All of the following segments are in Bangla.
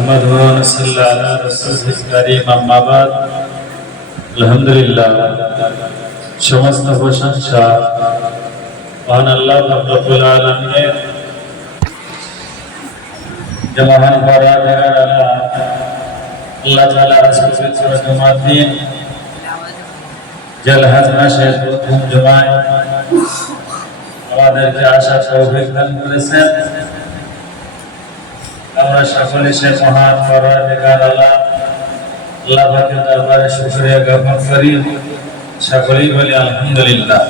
محمد ونصلي على رسوله الكريم أما بعد আলহামদুলিল্লাহ সমস্ত প্রশংসা মহান আল্লাহ রব্বুল আলামিনের যে মহান পরাধীন আল্লাহ তাআলা রাসূলের জুমার দিন জিলহজ মাসের প্রথম জুমায় আমাদেরকে আসার তৌফিক দান করেছেন। আমরা সকলে সে মহান পরাধীন আল্লাহ পাকের দরবারে শুকরিয়া জ্ঞাপন করি, সকলেই বলি আলহামদুলিল্লাহ।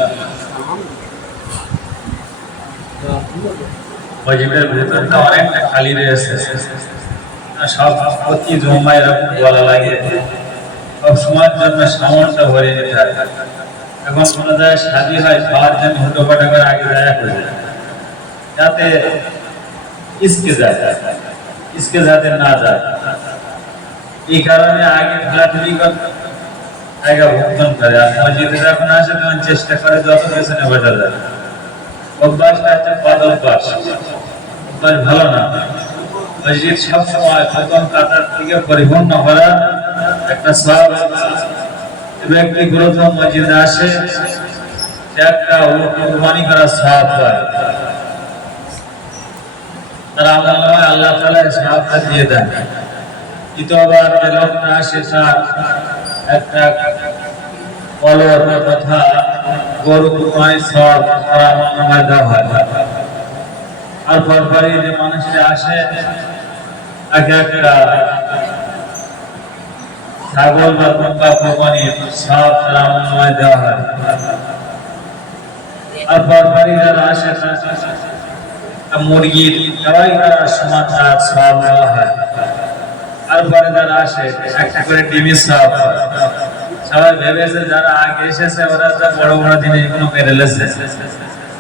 মসজিদের ভেতরটা অনেকটা খালি রয়েছে, সব প্রতি জমায় বলা লাগে, সব সময়ের জন্য সামনটা ভরে যেতে হয়। এখন কোনো জায়গায় শাদী হয়, খাওয়ার জন্য হুটোপাটা করে আগে জায়গা হয়ে যায়, যাতে ইসকে যাতে না যায়, এই কারণে আগে ঠেলাঠেলি জায়গা ভুগতন করে। আর মসজিদে যখন আসে তখন চেষ্টা করে যত পেছনে বসা যায়। অভ্যাসটা হচ্ছে বদ অভ্যাস, অভ্যাস ভালো না। মসজিদ সবসময় প্রথম কাতার থেকে পরিপূর্ণ করা একটা সব ব্যক্তি প্রথম মসজিদে আসে, একটা কুরবানি করা সওয়াব পায়, তার আমলনামায় আল্লাহ তাআলা সওয়াবটা দিয়ে দেন। দ্বিতীয়বার যে লোকটা আসে তার একটা বলদ তথা গরু কুরবানির সওয়াব তার আমলনামায় দেওয়া হয়। আর পরপরই যে মানুষটা আসে তাকে একটা ছাগল বা গরু কুরবানির সওয়াব তার আমলনামায় দেওয়া হয়। আর পরপরই যারা আসে মুরগির জবাই করার সময় তার সওয়াব দেওয়া হয়। আর পরে যারা আসে একটা করে ডিমের সওয়াব। সবাই ভেবেছে যারা আগে এসেছে ওরা তো বড় বড় জিনিসগুলো মেরে লেছে,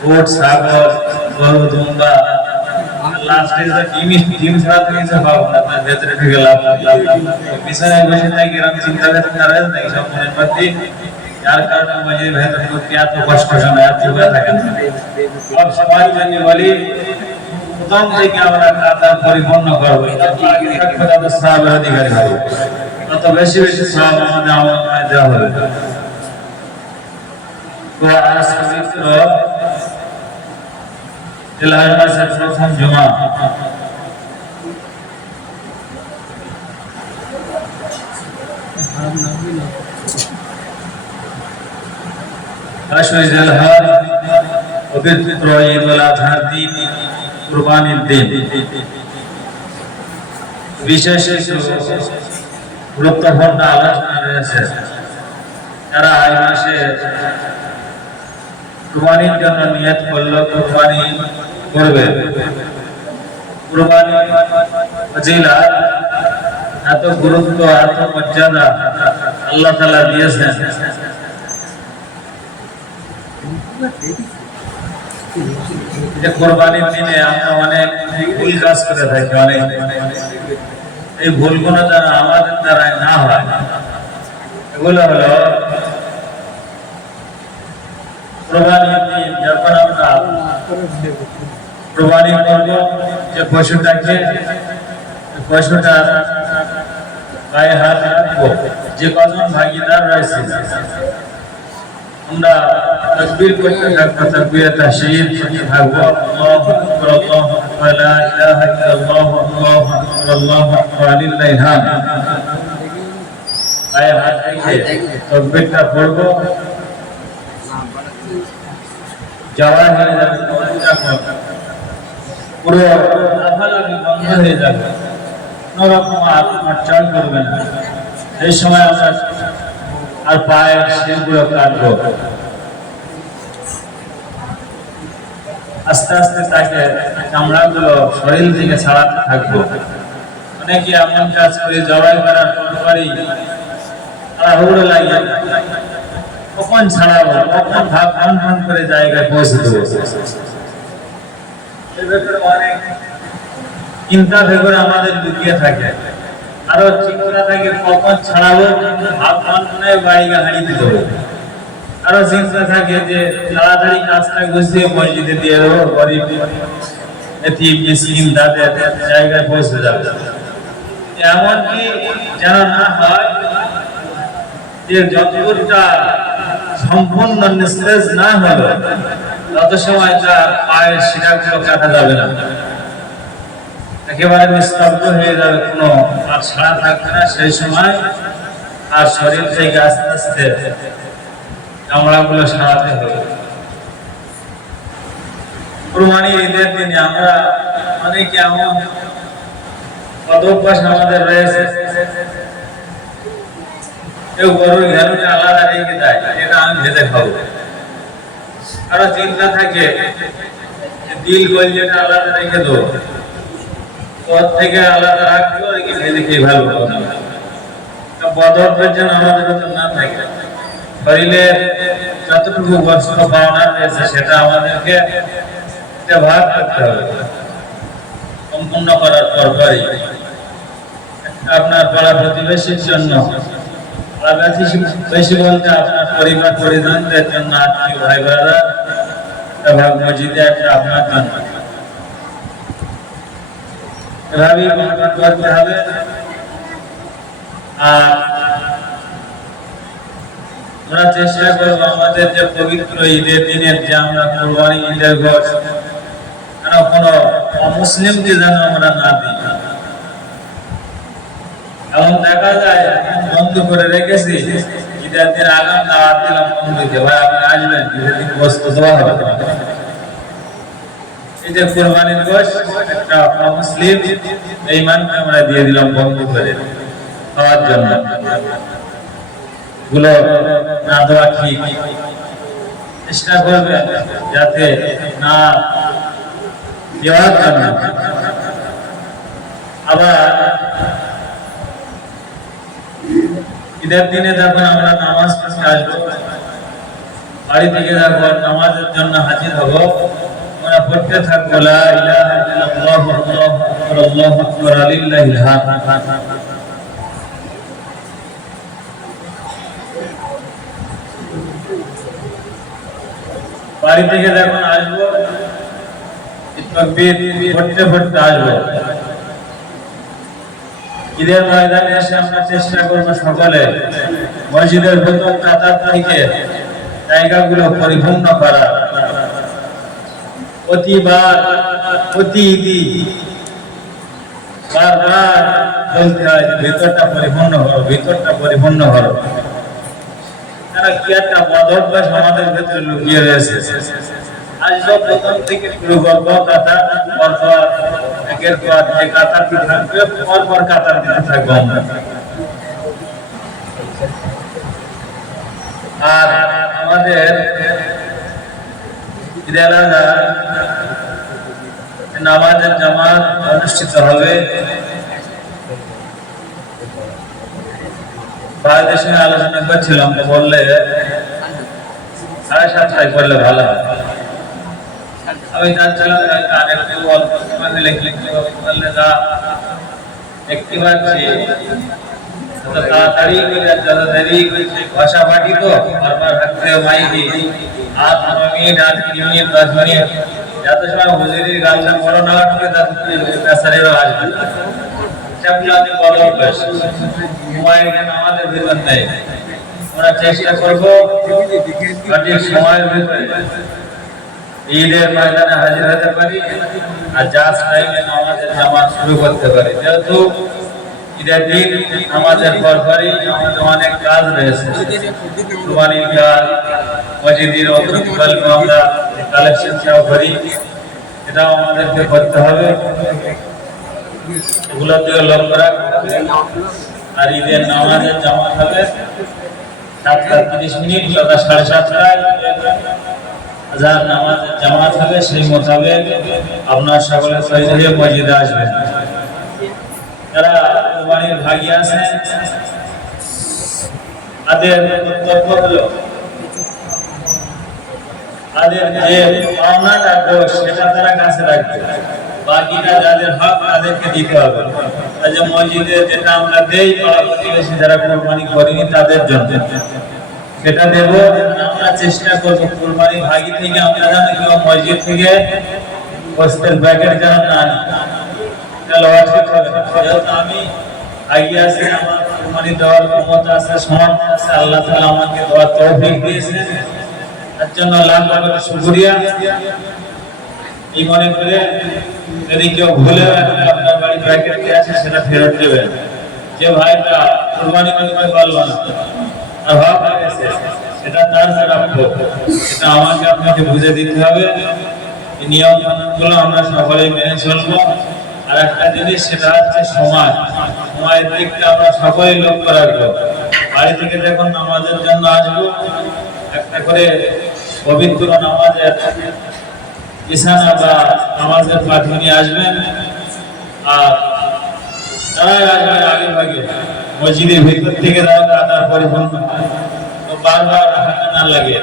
উট, ছাগল, গরু, দুম্বা, লাস্টে ডিম ছাড়া তো কিছু পাবো না, তার ভেতরে ঢুকে লাভ পিছনে বসে থাকি এরকম চিন্তা ভাবনা রয়েছে নাকি সব মনের প্রতি, যার কারণে মসজিদের ভেতরে ঢুকতে এত কষ্ট শোনা, এত ভয় থাকে না। সব সময়ের জন্য বলি প্রথম থেকে আমরা কাতার পরিপূর্ণ করবো, তাদের সওয়াবের অধিকারী হবো, তত বেশি বেশি সওয়াব আমাদের আমলনামায় দেওয়া হবে। তো আজ পবিত্র জিলহজ মাসের প্রথম জুমা, জিলহজ পবিত্র ঈদ উল আজহার দিন, কুরবানির দিন। বিশেষ গুরুত্বপূর্ণ আলোচনা রয়েছে। যারা এই মাসে কুরবানির জন্য নিয়ত করলো, কুরবানি করবে, কুরবানি ফজিলত এত গুরুত্ব, এত মর্যাদা আল্লাহ তাআলা দিয়েছেন। কোরবানির দিনে আমরা অনেক ভুল কাজ করে থাকি, অনেক এই ভুলগুলো যেন আমাদের দ্বারা না হয়, এগুলো হলো কোরবানির দিন যখন আমরা কোরবানি করবো, যে পশুটাকে, পশুটা গায়ে হাত রাখবো, যে কজন ভাগিদার রয়েছে আমরা তাকবীর করতে থাকবো, তাকবীরে তাশরীফ করতে থাকবো, আল্লাহু আকবার, আল্লাহু আকবার, লা ইলাহা ইল্লাল্লাহ, আল্লাহু আকবার, আল্লাহু আকবার, লিল্লাহিল হামদ। গায়ে হাত রেখে তাকবীরটা পড়বো, যাওয়া হয়ে যাবে, পুরো লাফালাফি বন্ধ হয়ে যাবে, কোনো রকম আত্মচর্চা করবে না। এই সময় আমরা আর পায়ের শিরগুলো কাটবো, আস্তে আস্তে তাকে চামড়াগুলো শরীর থেকে ছাড়াতে থাকবো। অনেকে এমন কাজ করে জবাই করার পরপরই তাড়াহুড়ো লাগে, কখন ছাড়াবো, কখন ভান করে জায়গায় পৌঁছে দেবো, এর ভেতরে অনেক চিন্তা ভেতরে আমাদের লুকিয়ে থাকে। আরো চিন্তা থাকে কখন ছাড়াবো, ভান বাইরে হারিয়ে দেবো। আরো চিন্তা থাকে যে তাড়াতাড়ি কাজটা গুছিয়ে মসজিদে দিয়ে দেবো, গরিব এতিম মিসকিন তাদের জায়গায় পৌঁছে যাবে। এমনকি যেন না হয় যে যতটা সম্পূর্ণ নিস্তেজ না হলো তত সময় তার পায়ের শিরাগুলো কাটা যাবে না, একেবারে নিস্তব্ধ হয়ে যাবে, কোনো আর সাড়া থাকবে না সেই সময়। আর শরীর থেকে আস্তে আস্তে চামড়াগুলো সারাতে হবে। কুরবানির ঈদের দিনে আমরা অনেকে এমন অভ্যাস আমাদের রয়েছে, কেউ গরুর ঘেলুটা আলাদা রেখে দেয়, এটা আমি ভেজে খাবো। আরো চিন্তা থাকে দিল গলিটা আলাদা রেখে দেবো, পথ থেকে আলাদা রাখবো, ভেজে খেয়ে ভালো বদভ্যাসের জন্য আমাদের না থাকে। শরীরের যতটুকু কষ্ট পাওনা রয়েছে সেটা আমাদেরকে ভাগ করতে হবে সম্পূর্ণ করার পরপরই। আপনার পাড়া প্রতিবেশীর জন্য, বেশি বলতে আপনার পরিবার পরিজনদের জন্য, আত্মীয় ভাই ব্রাদার এবং মসজিদে একটা আপনার জন্য এভাবেই বন্টন করতে হবে। আর আমরা চেষ্টা করবো আমাদের যে পবিত্র ঈদের দিনের যে আমরা কুরবানি ঈদের গোশত যেন কোনো অমুসলিমকে যেন আমরা না দিই। এমন দেখা যায় বন্ধ করে রেখেছি, ঈদের দিন আগাম দাওয়াত দিলাম বন্ধুকে, ভাই আপনি আসবেন, ঈদের দিন গোশত দেওয়া হবে। এই যে কুরবানির গোশত একটা অমুসলিম বেঈমানকে আমরা দিয়ে দিলাম বন্ধ করে খাওয়ার জন্য, গুলো না দেওয়া ঠিক। চেষ্টা করবেন যাতে না দেওয়ার জন্য। আবার ঈদের দিনে যখন আমরা নামাজ পড়তে আসবো, বাড়ি থেকে যখন নামাজের জন্য হাজির হব, আমরা পড়তে থাকবো লা ইলাহা ইল্লাল্লাহু আল্লাহু আকবার আল্লাহু আকবার লিল্লাহিল হামদ। বাড়ি থেকে যখন আসবো তাকবীর পড়তে পড়তে আসবো। ঈদের ময়দানে এসে আমরা চেষ্টা করবো সকলে মসজিদের প্রথম কাতার থেকে জায়গাগুলো পরিপূর্ণ করা। প্রতি ঈদই বারবার বলতে হয় ভিতরটা পরিপূর্ণ করো, ভিতরটা পরিপূর্ণ করো। কি একটা বদভ্যাস আমাদের ভেতরে লুকিয়ে রয়েছে। আসবো প্রথম থেকে শুরু করবো কাতার, পরপর একের পর যে কাতারটি থাকবে পরপর কাতার দিতে থাকবো আমরা। আর আমাদের নামাজের জামাত অনুষ্ঠিত হবে। ভাইদের সঙ্গে আলোচনা করছিলাম, বললে 7:30টায় করলে ভালো হয়। আমি জানছিলাম আরেকটু অল্প সময় বললে না দেখতে পাচ্ছি তাড়াতাড়ি ভাষা পাঠি তো বারবার রাখতে মাইকি আর 15 মিনিট আর 20 মিনিট 10 মিনিট যত সময় হুজুরির গানটা বড় না উঠবে তত পেশারেরও আসবে। সেগুলোতে বড় অভ্যাস সময় এখানে আমাদের ভিতর নেই। আমরা চেষ্টা করবো সঠিক সময়ের ভিতরে ঈদের ময়দানে হাজির হতে পারি আর জাস্ট টাইমে নামাজের জামাত শুরু করতে পারি। যেহেতু ঈদের দিন আমাদের পরপরই আমাদের অনেক কাজ রয়েছে, কুরবানির কাজ, মসজিদের অন্তর্গত আমরা কালেকশন চাও করি, এটাও আমাদেরকে করতে হবে। এগুলো দিকে লক্ষ্য রাখবো। আর ঈদের নামাজের জামাত হবে 7:30 সকাল 7:30টায় আজান নামাজের জামাত হবে। সেই মোতাবেক আপনার সকলে তৈরি হয়ে মসজিদে আসবেন। যারা কুরবানির ভাগী আছেন তাদের কর্তব্য হলো তাদের যে পাওনাটা সেটা তারা কাছে রাখবে, বাকিটা যাদের হক তাদেরকে দিতে হবে। যে মসজিদে যেটা আমরা দেই পাড়া প্রতিবেশী যারা কুরবানি করেনি তাদের জন্য সেটা দেব। আমরা চেষ্টা করবো কুরবানি ভাগী থেকে আমরা যেন কেউ মসজিদ থেকে গোশতের প্যাকেট যেন না আনি। যেহেতু আমি এগিয়ে আছে, আমার কুরবানি দেওয়ার ক্ষমতা আছে, সামর্থ্য আছে, আল্লাহ তাআলা আমাকে দেওয়ার তৌফিক দিয়েছেন, তার জন্য লাখ লাখ শুকরিয়া। এই মনে করে যদি কেউ ভুলে আপনার বাড়ি প্যাকেট কে আছে সেটা ফেরত দেবেন। যে ভাইটা কুরবানি করতে পারলো না, আর ভাব হয়ে গেছে, সেটা তার প্রাপ্য, সেটা আমাকে আপনাকে বুঝে দিতে হবে। এই নিয়ম কানুনগুলো আমরা সকলেই মেনে চলবো। আর একটা জিনিস, সেটা হচ্ছে সময়। সময়ের দিকটা আমরা সকলেই লক্ষ্য রাখবো। বাড়ি থেকে যখন নামাজের জন্য আসবো, একটা করে পবিত্র নামাজের বিছানা বা নামাজের পাঠি নিয়ে আসবেন। আর তারাই আসবেন আগে ভাগে, মসজিদের ভিতর থেকে যারা কাতার পরিবহন তো বারবার হাতে না লাগে।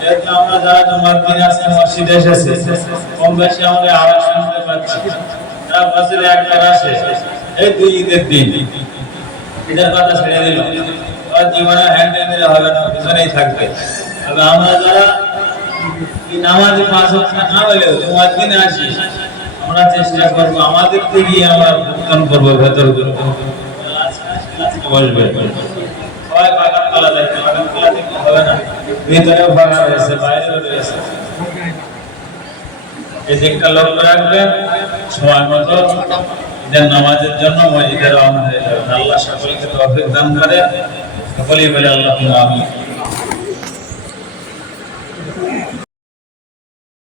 যেহেতু আমরা যারা জমার দিন আজকে মসজিদে এসেছে, কম বেশি আমাদের আওয়াজ শুনতে পাচ্ছি। তারা বছরে একবার আসে, এই দুই ঈদের দিন, ঈদের কথা ছেড়ে দিল, আর জীবনে হ্যান্ডেল নিলে হবে না, পিছনেই থাকবে। তবে আমরা যারা এই নামাজে 5 ওয়াক্ত না হলেও জমার দিনে আসি, আমরা চেষ্টা করবো আমাদের থেকে আমরা ভুগতান করবো, ভেতর করবো বসবে। সবাই বাগান তলা দেখবে, বাগান তলা দেখতে হবে না, ভিতরেও বাগান রয়েছে, বাইরেও রয়েছে। এই দিকটা লক্ষ্য রাখবেন। সময় মতো ঈদের নামাজের জন্য মসজিদে রওনা হয়ে যাবেন। আল্লাহ সকলকে তৌফিক দান করে। সকলেই বলে আল্লাহুম্মা আমিন।